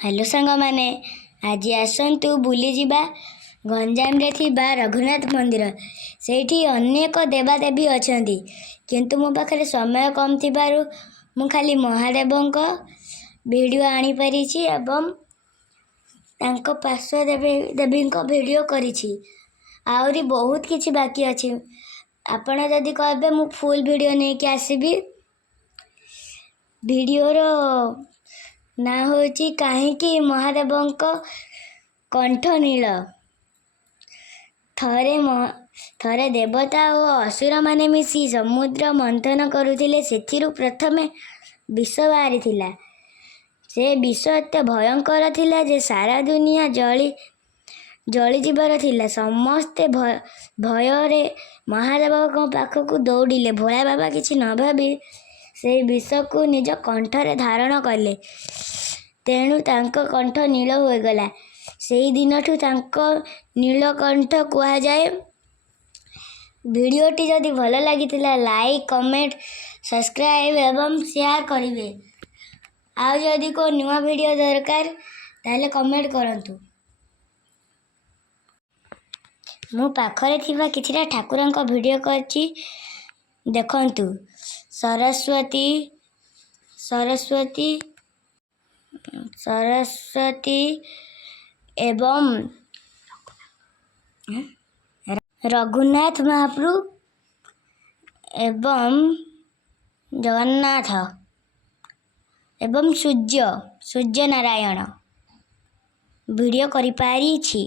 Hello सांग माने आज आसतु बुली जिबा गंजाम रे थिबा रघुनाथ मंदिर सेठी अनेक देवादेवी अछंती किंतु मो पाखरे समय कम थिबारु मु खाली महादेवंक वीडियो आनी परिछि एवं तांको पार्श्व देवी देवींक वीडियो करिछि। आउरी बहुत किछि बाकी अछि। आपण जदि कहबे मु फुल वीडियो नै के आसीबी। वीडियो रो ना होची काहेकि महादेवंक कंठ नील। थरे देवता और असुर माने मिसी समुद्र मंथन करुथिले सेथिरु प्रथमे विष बाहरी थिला। से विष एते भयंकर थिला जे सारा दुनिया जली जीवर थिला। समस्ते भय महादेव पाखक दौड़िले। भोला बाबा किछि न भाबी से विष को निज कंठरे धारण कले। तेणु तांको कंठ नील हो गला। सेही दिनठू तांको नीलकंठ कुआ जाए। वीडियोटी जदि भल लागितिला लाइक कमेंट सब्सक्राइब एवं शेयर करिवे। आ जदि को नुआ वीडियो दरकार ताले कमेंट करंतु। मु पाखरे थिबा किछिटा ठाकुरंक वीडियो करछि देखंतु। सरस्वती एवं रघुनाथ महाप्रभु एवं जगन्नाथ एवं सूर्य नारायण वीडियो करि पारिछि।